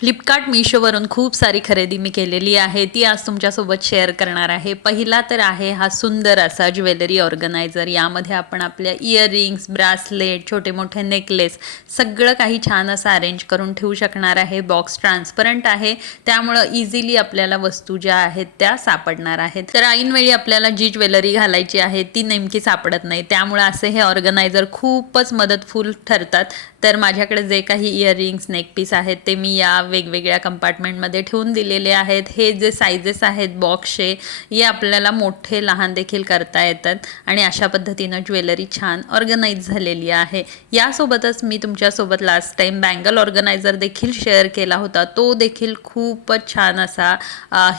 Flipkart मिशोवरून खूप सारी खरेदी मी केलेली आहे, ती आज तुमच्यासोबत शेअर करणार आहे। पहिला तर आहे हा सुंदर असा ज्वेलरी ऑर्गनायझर। यामध्ये आपण आपल्या इयरिंग्स, ब्रासलेट, छोटे मोठे नेकलेस सगळं काही छान असं अरेंज करून ठेवू शकणार आहे। बॉक्स ट्रान्सपरंट आहे, त्यामुळं इझिली आपल्याला वस्तू ज्या आहेत त्या सापडणार आहेत। तर ऐनवेळी आपल्याला जी ज्वेलरी घालायची आहे ती नेमकी सापडत नाही, त्यामुळे असे हे ऑर्गनायझर खूपच मदतफुल ठरतात। तर माझ्याकडे जे काही इयरिंग्स, नेकपीस आहेत ते मी या वेगवेगळ्या कंपार्टमेंटमध्ये ठेवून दिलेले आहेत। हे जे साइजेस आहेत बॉक्सचे, हे आपल्याला मोठे लहान देखील करता येतात आणि अशा पद्धतीनं ज्वेलरी छान ऑर्गनाइज झालेली आहे। यासोबतच मी तुमच्यासोबत लास्ट टाइम बँगल ऑर्गनायझर देखील शेअर केला होता, तो देखील खूपच छान असा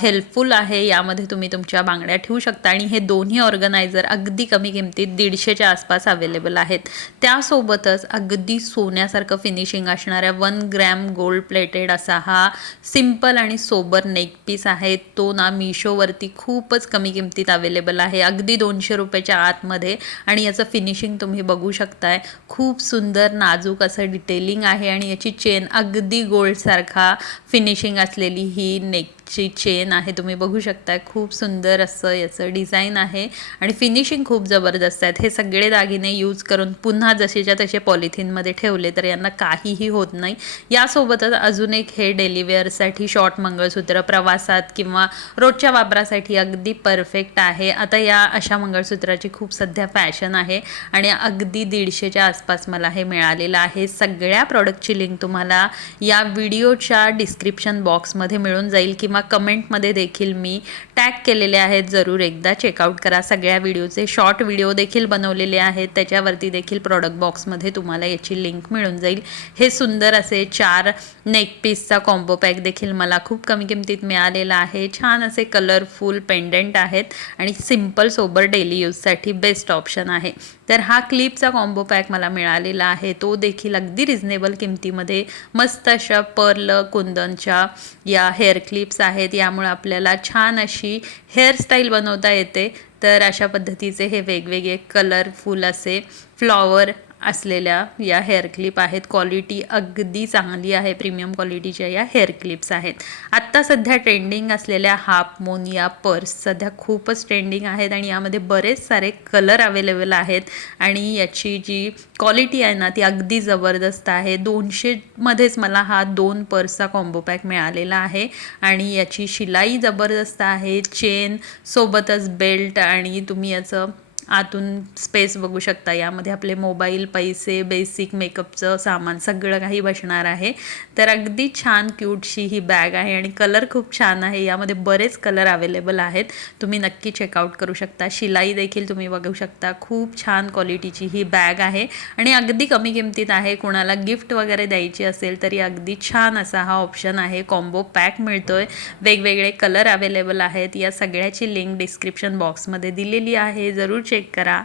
हेल्पफुल आहे। यामध्ये तुम्ही तुमच्या बांगड्या ठेवू शकता आणि हे दोन्ही ऑर्गनायझर अगदी कमी किमतीत 150च्या आसपास अवेलेबल आहेत। त्यासोबतच अगदी सोन्यासारखं फिनिशिंग असणाऱ्या 1 ग्रॅम गोल्ड प्लेटेड असा हा सिंपल आणि सोबर नेक पीस आहे, तो ना मिशोवरती खूपच कमी किमतीत अवेलेबल आहे, अगदी 200 रुपयाच्या आतमध्ये। आणि याचं फिनिशिंग तुम्ही बघू शकताय, खूप सुंदर नाजूक असं डिटेलिंग आहे आणि याची चेन अगदी गोल्डसारखा फिनिशिंग असलेली ही नेकची चेन आहे, तुम्ही बघू शकताय। खूप सुंदर असं याचं डिझाईन आहे आणि फिनिशिंग खूप जबरदस्त आहे। हे सगळे दागिने यूज करून पुन्हा जसेच्या तसे पॉलिथिनमध्ये ठेवले तर यांना काहीही होत नाही। यासोबतच अजून एक हे डेली वेअरसाठी शॉर्ट मंगळसूत्र, प्रवासात किंवा रोजच्या वापरासाठी अगदी परफेक्ट आहे। आता या अशा मंगळसूत्राची खूप सध्या फॅशन आहे आणि अगदी 150च्या आसपास मला हे मिळालेलं आहे। सगळ्या प्रॉडक्टची लिंक तुम्हाला या व्हिडिओच्या डिस्क्रिप्शन बॉक्समध्ये मिळून जाईल किंवा कमेंटमध्ये देखील मी टॅग केलेले आहेत, जरूर एकदा चेकआउट करा। सगळ्या व्हिडिओचे शॉर्ट व्हिडिओ देखील बनवलेले आहेत, त्याच्यावरती देखील प्रॉडक्ट बॉक्समध्ये तुम्हाला याची लिंक मिळून जाईल। हे सुंदर असे 4 नेक पीसचा कॉम्बो पॅक देखील मला खूप कमी किमतीत मिळालेला आहे। छान असे कलरफुल पेंडंट आहेत आणि सिंपल सोबर डेली यूजसाठी बेस्ट ऑप्शन आहे। तर हा क्लिपचा कॉम्बो पॅक मला मिळालेला आहे, तो देखील अगदी रिझनेबल किमतीमध्ये मस्त अशा पर्ल कुंदनच्या या हेअर क्लिप्स आहेत, यामुळे आपल्याला छान अशी हेअरस्टाईल बनवता येते। तर अशा पद्धतीचे हे वेगवेगळे कलरफुल असे फ्लॉवर असलेल्या या हेअर क्लिप आहेत। क्वालिटी अगदी चांगली आहे, प्रीमियम क्वालिटीच्या या हेअर क्लिप्स आहेत। आत्ता सध्या ट्रेंडिंग असलेल्या हाफ मून या पर्स सध्या खूपच ट्रेंडिंग आहेत आणि यामध्ये बरेच सारे कलर अवेलेबल आहेत आणि याची जी क्वालिटी आहे ना ती अगदी जबरदस्त आहे। 200मध्येच मला हा 2 पर्सचा कॉम्बो पॅक मिळालेला आहे आणि याची शिलाई जबरदस्त आहे, चेन सोबतच बेल्ट आणि तुम्ही याचं आतून स्पेस बघू शकता। यामध्ये आपले मोबाईल, पैसे, बेसिक मेकअपचं सामान सगळं काही बसणार आहे। तर अगदी छान क्यूटशी ही बॅग आहे आणि कलर खूप छान आहे, यामध्ये बरेच कलर अवेलेबल आहेत, तुम्ही नक्की चेकआउट करू शकता। शिलाई देखील तुम्ही बघू शकता, खूप छान क्वालिटीची ही बॅग आहे आणि अगदी कमी किमतीत आहे। कोणाला गिफ्ट वगैरे द्यायची असेल तरी अगदी छान असा हा ऑप्शन आहे। कॉम्बो पॅक मिळतोय, वेगवेगळे कलर अवेलेबल आहेत। या सगळ्याची लिंक डिस्क्रिप्शन बॉक्समध्ये दिलेली आहे, जरूर चेक करा।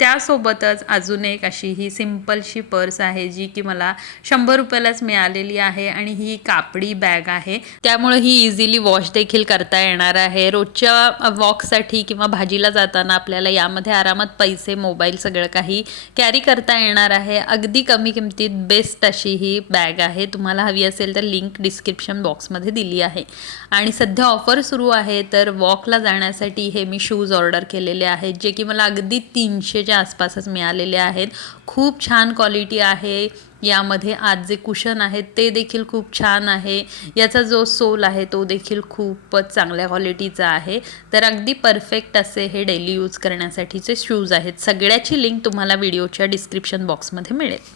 त्यासोबतच अजून एक अशी ही सिंपलशी पर्स आहे, जी की मला 100 रुपयालाच मिळालेली आहे आणि ही कापडी बॅग आहे, त्यामुळे ही इझिली वॉश देखील करता येणार आहे। रोजच्या वॉकसाठी किंवा भाजीला जाताना आपल्याला यामध्ये आरामात पैसे, मोबाईल सगळं काही कॅरी करता येणार आहे। अगदी कमी किमतीत बेस्ट अशी ही बॅग आहे, तुम्हाला हवी असेल तर लिंक डिस्क्रिप्शन बॉक्समध्ये दिली आहे। आणि सध्या ऑफर सुरू आहे, तर वॉकला जाण्यासाठी हे मी शूज ऑर्डर केलेले आहेत, जे की मला अगदी 300च्या आसपासच मिळालेले आहेत। खूप छान क्वालिटी आहे, यामध्ये आत जे कुशन आहेत ते देखील खूप छान आहे, याचा जो सोल आहे तो देखील खूपच चांगल्या क्वालिटीचा आहे। तर अगदी परफेक्ट असे हे डेली यूज करण्यासाठीचे शूज आहेत। सगळ्याची लिंक तुम्हाला व्हिडिओच्या डिस्क्रिप्शन बॉक्समध्ये मिळेल।